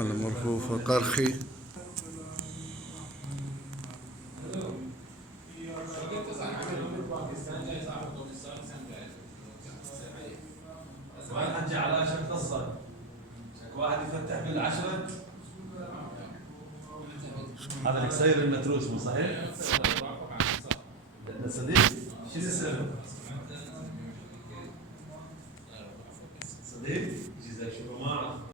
المرفوفة قرخي. واحد حكي على شك قصة واحد يفتح بالعشرة. هذا الكسير المتروس مو صحيح؟ صديق شو اسمه؟ صديق؟ شو ما اعرف.